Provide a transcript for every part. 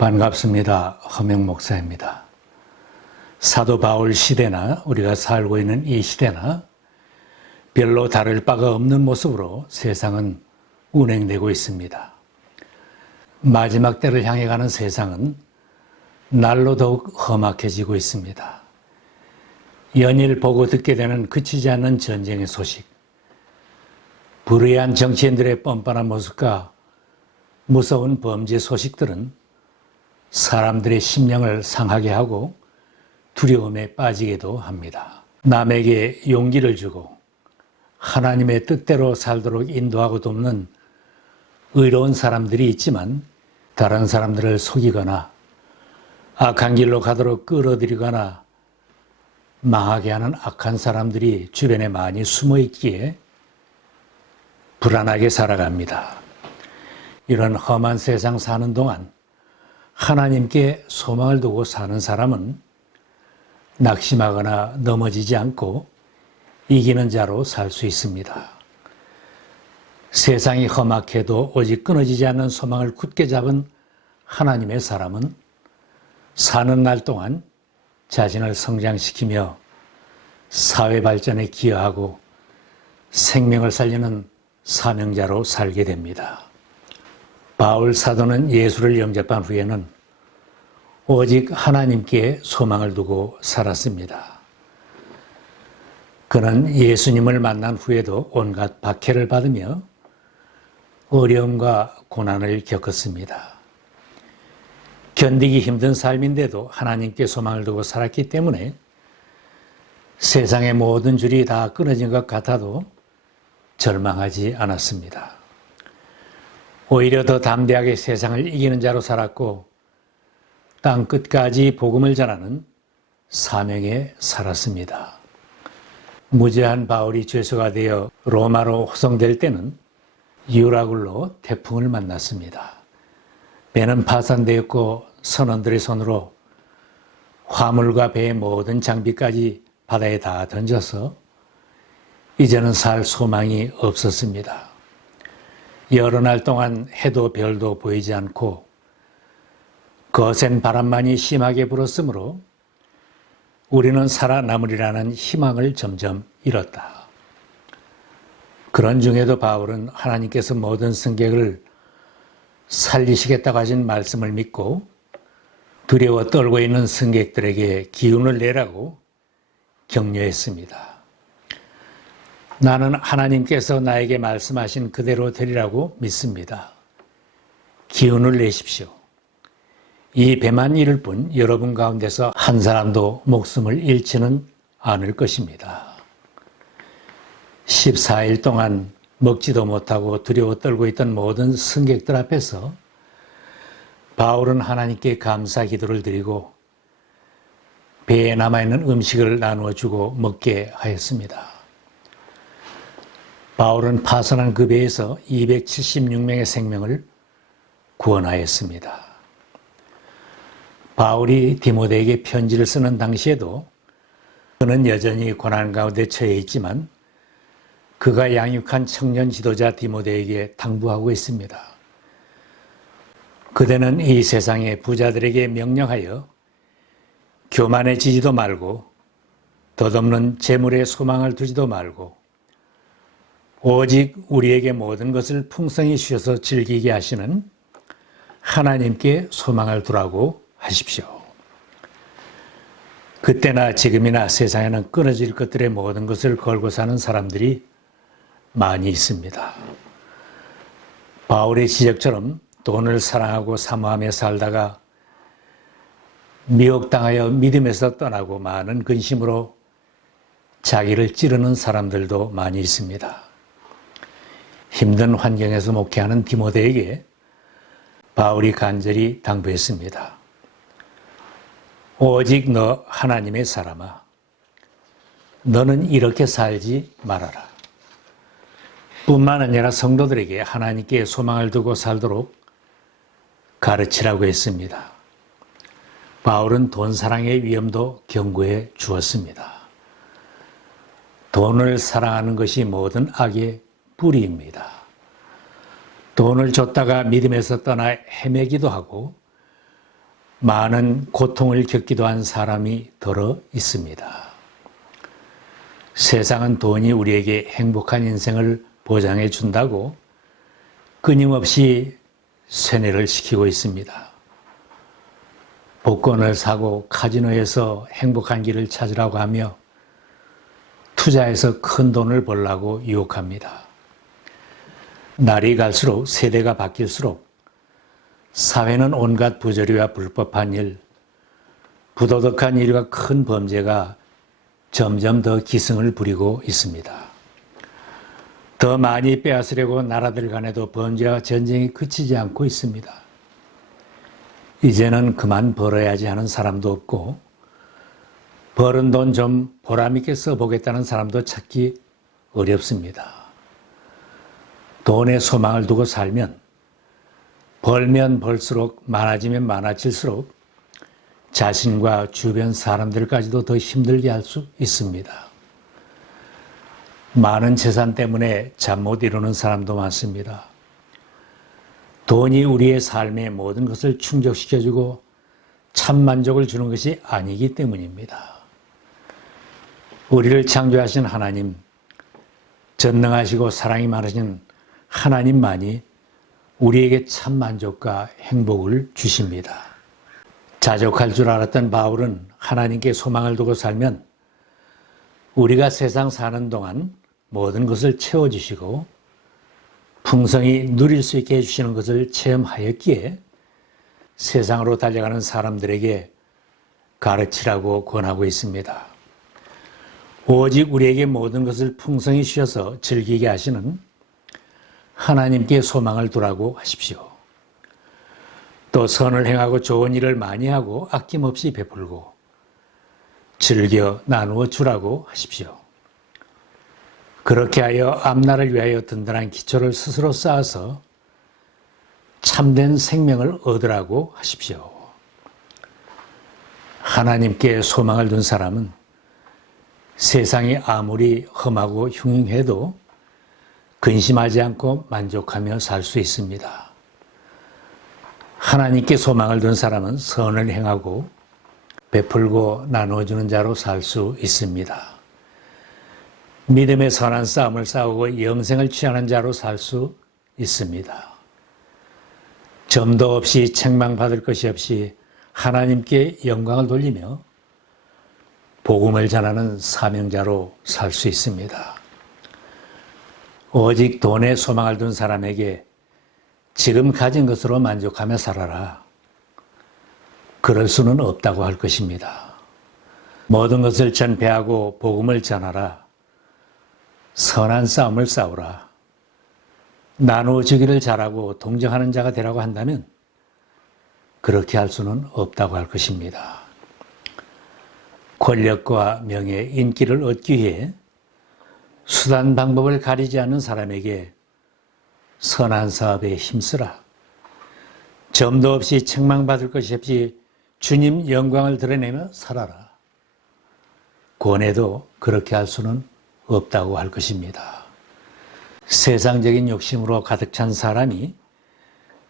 반갑습니다. 허명 목사입니다. 사도 바울 시대나 우리가 살고 있는 이 시대나 별로 다를 바가 없는 모습으로 세상은 운행되고 있습니다. 마지막 때를 향해 가는 세상은 날로 더욱 험악해지고 있습니다. 연일 보고 듣게 되는 그치지 않는 전쟁의 소식, 불의한 정치인들의 뻔뻔한 모습과 무서운 범죄 소식들은 사람들의 심령을 상하게 하고 두려움에 빠지게도 합니다. 남에게 용기를 주고 하나님의 뜻대로 살도록 인도하고 돕는 의로운 사람들이 있지만 다른 사람들을 속이거나 악한 길로 가도록 끌어들이거나 망하게 하는 악한 사람들이 주변에 많이 숨어 있기에 불안하게 살아갑니다. 이런 험한 세상 사는 동안 하나님께 소망을 두고 사는 사람은 낙심하거나 넘어지지 않고 이기는 자로 살 수 있습니다. 세상이 험악해도 오직 끊어지지 않는 소망을 굳게 잡은 하나님의 사람은 사는 날 동안 자신을 성장시키며 사회 발전에 기여하고 생명을 살리는 사명자로 살게 됩니다. 바울 사도는 예수를 영접한 후에는 오직 하나님께 소망을 두고 살았습니다. 그는 예수님을 만난 후에도 온갖 박해를 받으며 어려움과 고난을 겪었습니다. 견디기 힘든 삶인데도 하나님께 소망을 두고 살았기 때문에 세상의 모든 줄이 다 끊어진 것 같아도 절망하지 않았습니다. 오히려 더 담대하게 세상을 이기는 자로 살았고 땅 끝까지 복음을 전하는 사명에 살았습니다. 무죄한 바울이 죄수가 되어 로마로 호송될 때는 유라굴로 태풍을 만났습니다. 배는 파산되었고 선원들의 손으로 화물과 배의 모든 장비까지 바다에 다 던져서 이제는 살 소망이 없었습니다. 여러 날 동안 해도 별도 보이지 않고 거센 바람만이 심하게 불었으므로 우리는 살아남으리라는 희망을 점점 잃었다. 그런 중에도 바울은 하나님께서 모든 승객을 살리시겠다고 하신 말씀을 믿고 두려워 떨고 있는 승객들에게 기운을 내라고 격려했습니다. 나는 하나님께서 나에게 말씀하신 그대로 되리라고 믿습니다. 기운을 내십시오. 이 배만 잃을 뿐 여러분 가운데서 한 사람도 목숨을 잃지는 않을 것입니다. 14일 동안 먹지도 못하고 두려워 떨고 있던 모든 승객들 앞에서 바울은 하나님께 감사 기도를 드리고 배에 남아있는 음식을 나누어 주고 먹게 하였습니다. 바울은 파손한 그 배에서 276명의 생명을 구원하였습니다. 바울이 디모데에게 편지를 쓰는 당시에도 그는 여전히 고난 가운데 처해 있지만 그가 양육한 청년 지도자 디모데에게 당부하고 있습니다. 그대는 이 세상의 부자들에게 명령하여 교만해지지도 말고 덧없는 재물에 소망을 두지도 말고 오직 우리에게 모든 것을 풍성히 주셔서 즐기게 하시는 하나님께 소망을 두라고 하십시오. 그때나 지금이나 세상에는 끊어질 것들의 모든 것을 걸고 사는 사람들이 많이 있습니다. 바울의 지적처럼 돈을 사랑하고 사모하며 살다가 미혹당하여 믿음에서 떠나고 많은 근심으로 자기를 찌르는 사람들도 많이 있습니다. 힘든 환경에서 목회하는 디모데에게 바울이 간절히 당부했습니다. 오직 너 하나님의 사람아, 너는 이렇게 살지 말아라. 뿐만 아니라 성도들에게 하나님께 소망을 두고 살도록 가르치라고 했습니다. 바울은 돈 사랑의 위험도 경고해 주었습니다. 돈을 사랑하는 것이 모든 악의 뿌리입니다. 돈을 줬다가 믿음에서 떠나 헤매기도 하고 많은 고통을 겪기도 한 사람이 더러 있습니다. 세상은 돈이 우리에게 행복한 인생을 보장해 준다고 끊임없이 쇠뇌를 시키고 있습니다. 복권을 사고 카지노에서 행복한 길을 찾으라고 하며 투자해서 큰 돈을 벌라고 유혹합니다. 날이 갈수록 세대가 바뀔수록 사회는 온갖 부조리와 불법한 일, 부도덕한 일과 큰 범죄가 점점 더 기승을 부리고 있습니다. 더 많이 빼앗으려고 나라들 간에도 범죄와 전쟁이 그치지 않고 있습니다. 이제는 그만 벌어야지 하는 사람도 없고 벌은 돈 좀 보람있게 써보겠다는 사람도 찾기 어렵습니다. 돈에 소망을 두고 살면 벌면 벌수록 많아지면 많아질수록 자신과 주변 사람들까지도 더 힘들게 할 수 있습니다. 많은 재산 때문에 잠 못 이루는 사람도 많습니다. 돈이 우리의 삶의 모든 것을 충족시켜주고 참 만족을 주는 것이 아니기 때문입니다. 우리를 창조하신 하나님, 전능하시고 사랑이 많으신 하나님만이 우리에게 참 만족과 행복을 주십니다. 자족할 줄 알았던 바울은 하나님께 소망을 두고 살면 우리가 세상 사는 동안 모든 것을 채워주시고 풍성히 누릴 수 있게 해주시는 것을 체험하였기에 세상으로 달려가는 사람들에게 가르치라고 권하고 있습니다. 오직 우리에게 모든 것을 풍성히 주셔서 즐기게 하시는 하나님께 소망을 두라고 하십시오. 또 선을 행하고 좋은 일을 많이 하고 아낌없이 베풀고 즐겨 나누어 주라고 하십시오. 그렇게 하여 앞날을 위하여 든든한 기초를 스스로 쌓아서 참된 생명을 얻으라고 하십시오. 하나님께 소망을 둔 사람은 세상이 아무리 험하고 흉흉해도 근심하지 않고 만족하며 살 수 있습니다. 하나님께 소망을 둔 사람은 선을 행하고 베풀고 나누어주는 자로 살 수 있습니다. 믿음의 선한 싸움을 싸우고 영생을 취하는 자로 살 수 있습니다. 점도 없이 책망받을 것이 없이 하나님께 영광을 돌리며 복음을 전하는 사명자로 살 수 있습니다. 오직 돈에 소망을 둔 사람에게 지금 가진 것으로 만족하며 살아라. 그럴 수는 없다고 할 것입니다. 모든 것을 전폐하고 복음을 전하라. 선한 싸움을 싸우라. 나누어주기를 잘하고 동정하는 자가 되라고 한다면 그렇게 할 수는 없다고 할 것입니다. 권력과 명예, 인기를 얻기 위해 수단 방법을 가리지 않는 사람에게 선한 사업에 힘쓰라. 점도 없이 책망받을 것이 없이 주님 영광을 드러내며 살아라. 권해도 그렇게 할 수는 없다고 할 것입니다. 세상적인 욕심으로 가득 찬 사람이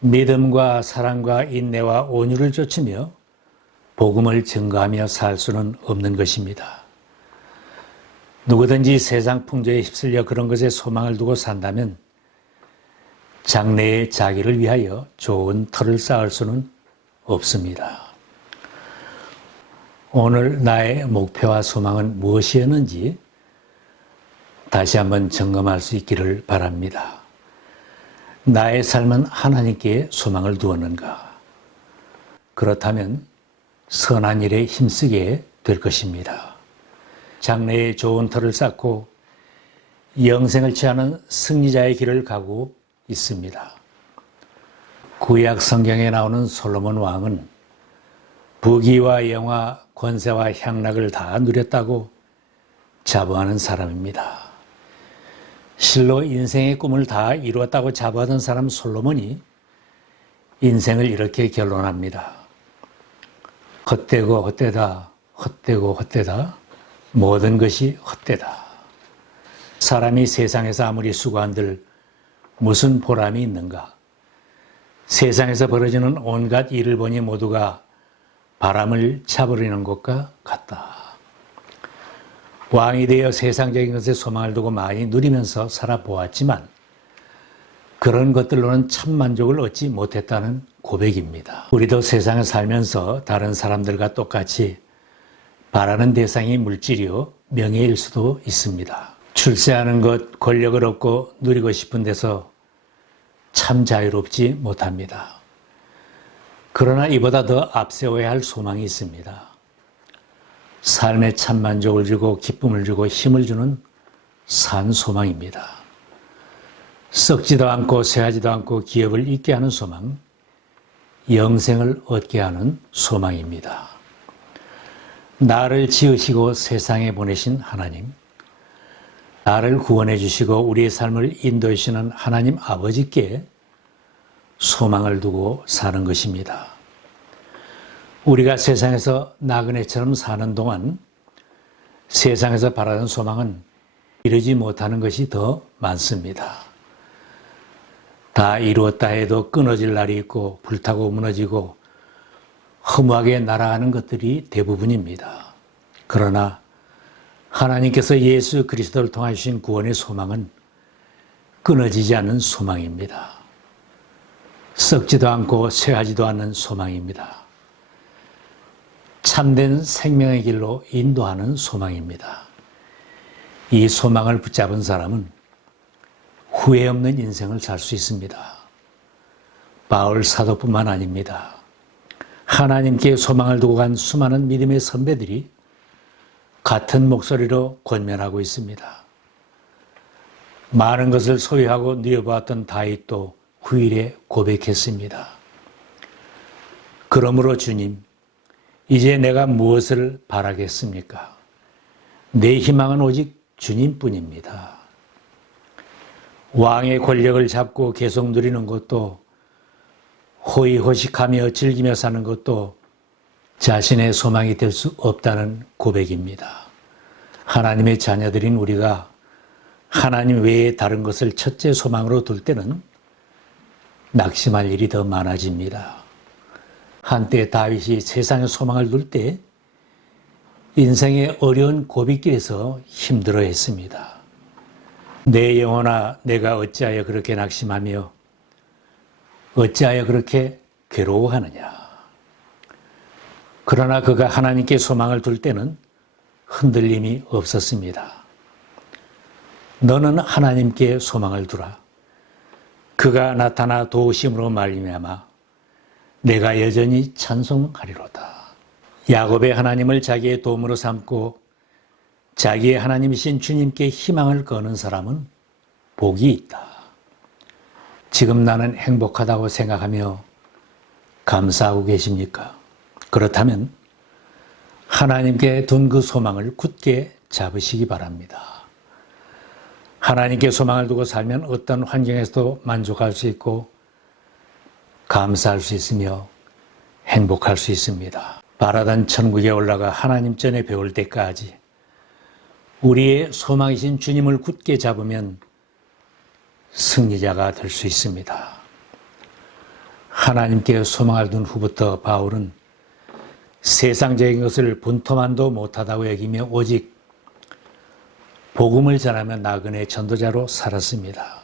믿음과 사랑과 인내와 온유를 쫓으며 복음을 증거하며 살 수는 없는 것입니다. 누구든지 세상 풍조에 휩쓸려 그런 것에 소망을 두고 산다면 장래의 자기를 위하여 좋은 터를 쌓을 수는 없습니다. 오늘 나의 목표와 소망은 무엇이었는지 다시 한번 점검할 수 있기를 바랍니다. 나의 삶은 하나님께 소망을 두었는가? 그렇다면 선한 일에 힘쓰게 될 것입니다. 장래에 좋은 터를 쌓고 영생을 취하는 승리자의 길을 가고 있습니다. 구약 성경에 나오는 솔로몬 왕은 부귀와 영화, 권세와 향락을 다 누렸다고 자부하는 사람입니다. 실로 인생의 꿈을 다 이루었다고 자부하던 사람 솔로몬이 인생을 이렇게 결론합니다. 헛되고 헛되다, 헛되고 헛되다, 모든 것이 헛되다. 사람이 세상에서 아무리 수고한들 무슨 보람이 있는가? 세상에서 벌어지는 온갖 일을 보니 모두가 바람을 차버리는 것과 같다. 왕이 되어 세상적인 것에 소망을 두고 많이 누리면서 살아보았지만 그런 것들로는 참 만족을 얻지 못했다는 고백입니다. 우리도 세상을 살면서 다른 사람들과 똑같이 바라는 대상이 물질이요 명예일 수도 있습니다. 출세하는 것, 권력을 얻고 누리고 싶은 데서 참 자유롭지 못합니다. 그러나 이보다 더 앞세워야 할 소망이 있습니다. 삶에 참 만족을 주고 기쁨을 주고 힘을 주는 산 소망입니다. 썩지도 않고 쇠하지도 않고 기업을 잇게 하는 소망, 영생을 얻게 하는 소망입니다. 나를 지으시고 세상에 보내신 하나님, 나를 구원해 주시고 우리의 삶을 인도해 주시는 하나님 아버지께 소망을 두고 사는 것입니다. 우리가 세상에서 나그네처럼 사는 동안 세상에서 바라는 소망은 이루지 못하는 것이 더 많습니다. 다 이루었다 해도 끊어질 날이 있고 불타고 무너지고 허무하게 날아가는 것들이 대부분입니다. 그러나 하나님께서 예수 그리스도를 통해 주신 구원의 소망은 끊어지지 않는 소망입니다. 썩지도 않고 쇠하지도 않는 소망입니다. 참된 생명의 길로 인도하는 소망입니다. 이 소망을 붙잡은 사람은 후회 없는 인생을 살 수 있습니다. 바울 사도뿐만 아닙니다. 하나님께 소망을 두고 간 수많은 믿음의 선배들이 같은 목소리로 권면하고 있습니다. 많은 것을 소유하고 누려보았던 다윗도 후일에 고백했습니다. 그러므로 주님, 이제 내가 무엇을 바라겠습니까? 내 희망은 오직 주님뿐입니다. 왕의 권력을 잡고 계속 누리는 것도 호의호식하며 즐기며 사는 것도 자신의 소망이 될 수 없다는 고백입니다. 하나님의 자녀들인 우리가 하나님 외에 다른 것을 첫째 소망으로 둘 때는 낙심할 일이 더 많아집니다. 한때 다윗이 세상의 소망을 둘 때 인생의 어려운 고비길에서 힘들어했습니다. 내 영혼아, 내가 어찌하여 그렇게 낙심하며 어찌하여 그렇게 괴로워하느냐. 그러나 그가 하나님께 소망을 둘 때는 흔들림이 없었습니다. 너는 하나님께 소망을 두라. 그가 나타나 도우심으로 말미암아 내가 여전히 찬송하리로다. 야곱의 하나님을 자기의 도움으로 삼고 자기의 하나님이신 주님께 희망을 거는 사람은 복이 있다. 지금 나는 행복하다고 생각하며 감사하고 계십니까? 그렇다면 하나님께 둔 그 소망을 굳게 잡으시기 바랍니다. 하나님께 소망을 두고 살면 어떤 환경에서도 만족할 수 있고 감사할 수 있으며 행복할 수 있습니다. 바라던 천국에 올라가 하나님 전에 배울 때까지 우리의 소망이신 주님을 굳게 잡으면 승리자가 될 수 있습니다. 하나님께 소망을 둔 후부터 바울은 세상적인 것을 분토만도 못하다고 여기며 오직 복음을 전하며 나그네 전도자로 살았습니다.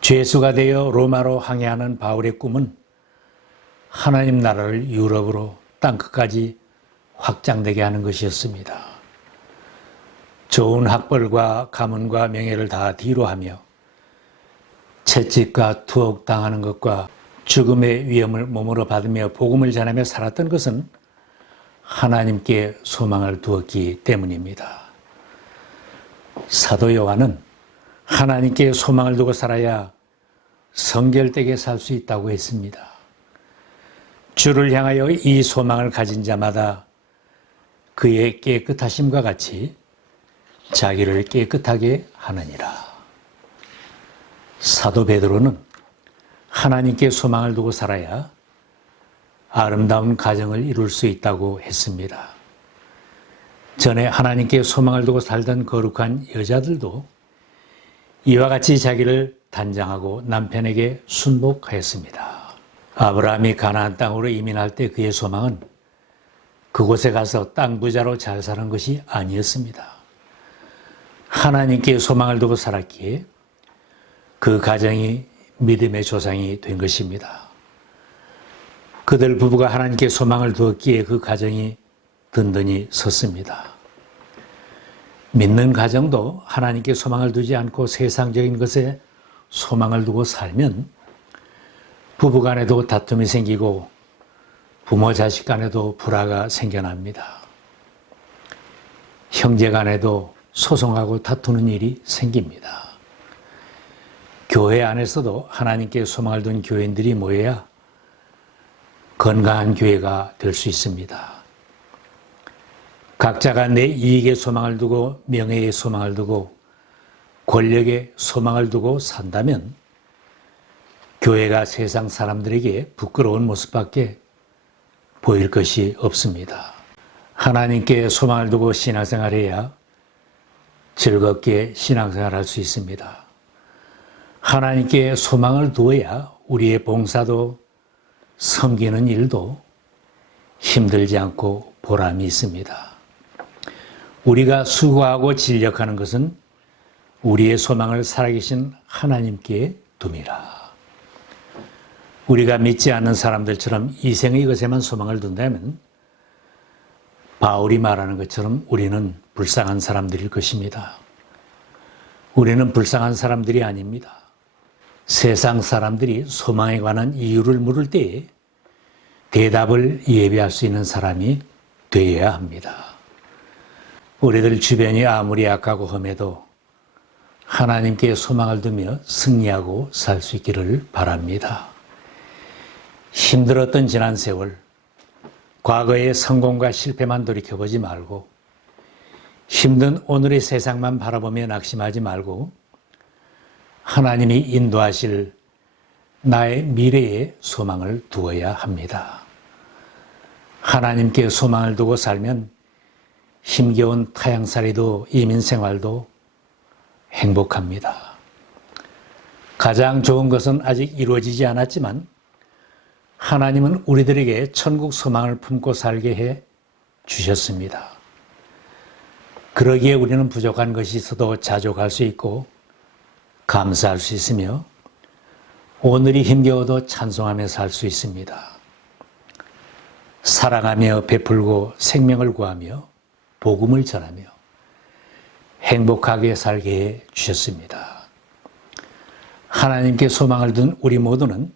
죄수가 되어 로마로 항해하는 바울의 꿈은 하나님 나라를 유럽으로 땅끝까지 확장되게 하는 것이었습니다. 좋은 학벌과 가문과 명예를 다 뒤로하며 채찍과 투옥당하는 것과 죽음의 위험을 몸으로 받으며 복음을 전하며 살았던 것은 하나님께 소망을 두었기 때문입니다. 사도 요한은 하나님께 소망을 두고 살아야 성결되게 살 수 있다고 했습니다. 주를 향하여 이 소망을 가진 자마다 그의 깨끗하심과 같이 자기를 깨끗하게 하느니라. 사도 베드로는 하나님께 소망을 두고 살아야 아름다운 가정을 이룰 수 있다고 했습니다. 전에 하나님께 소망을 두고 살던 거룩한 여자들도 이와 같이 자기를 단장하고 남편에게 순복하였습니다. 아브라함이 가나안 땅으로 이민할 때 그의 소망은 그곳에 가서 땅 부자로 잘 사는 것이 아니었습니다. 하나님께 소망을 두고 살았기에 그 가정이 믿음의 조상이 된 것입니다. 그들 부부가 하나님께 소망을 두었기에 그 가정이 든든히 섰습니다. 믿는 가정도 하나님께 소망을 두지 않고 세상적인 것에 소망을 두고 살면 부부 간에도 다툼이 생기고 부모 자식 간에도 불화가 생겨납니다. 형제 간에도 소송하고 다투는 일이 생깁니다. 교회 안에서도 하나님께 소망을 둔 교인들이 모여야 건강한 교회가 될 수 있습니다. 각자가 내 이익에 소망을 두고 명예에 소망을 두고 권력에 소망을 두고 산다면 교회가 세상 사람들에게 부끄러운 모습밖에 보일 것이 없습니다. 하나님께 소망을 두고 신앙생활해야 즐겁게 신앙생활할 수 있습니다. 하나님께 소망을 두어야 우리의 봉사도 섬기는 일도 힘들지 않고 보람이 있습니다. 우리가 수고하고 진력하는 것은 우리의 소망을 살아계신 하나님께 둠이라. 우리가 믿지 않는 사람들처럼 이생의 것에만 소망을 둔다면 바울이 말하는 것처럼 우리는 불쌍한 사람들일 것입니다. 우리는 불쌍한 사람들이 아닙니다. 세상 사람들이 소망에 관한 이유를 물을 때에 대답을 예비할 수 있는 사람이 되어야 합니다. 우리들 주변이 아무리 악하고 험해도 하나님께 소망을 두며 승리하고 살 수 있기를 바랍니다. 힘들었던 지난 세월, 과거의 성공과 실패만 돌이켜보지 말고 힘든 오늘의 세상만 바라보며 낙심하지 말고 하나님이 인도하실 나의 미래에 소망을 두어야 합니다. 하나님께 소망을 두고 살면 힘겨운 타향살이도 이민생활도 행복합니다. 가장 좋은 것은 아직 이루어지지 않았지만 하나님은 우리들에게 천국 소망을 품고 살게 해 주셨습니다. 그러기에 우리는 부족한 것이 있어도 자족할 수 있고 감사할 수 있으며 오늘이 힘겨워도 찬송하며 살 수 있습니다. 사랑하며 베풀고 생명을 구하며 복음을 전하며 행복하게 살게 해 주셨습니다. 하나님께 소망을 둔 우리 모두는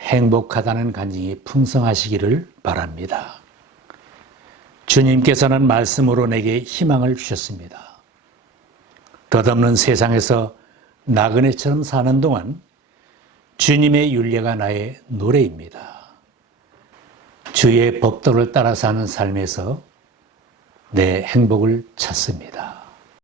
행복하다는 간증이 풍성하시기를 바랍니다. 주님께서는 말씀으로 내게 희망을 주셨습니다. 덧없는 세상에서 나그네처럼 사는 동안 주님의 윤례가 나의 노래입니다. 주의 법도를 따라 사는 삶에서 내 행복을 찾습니다.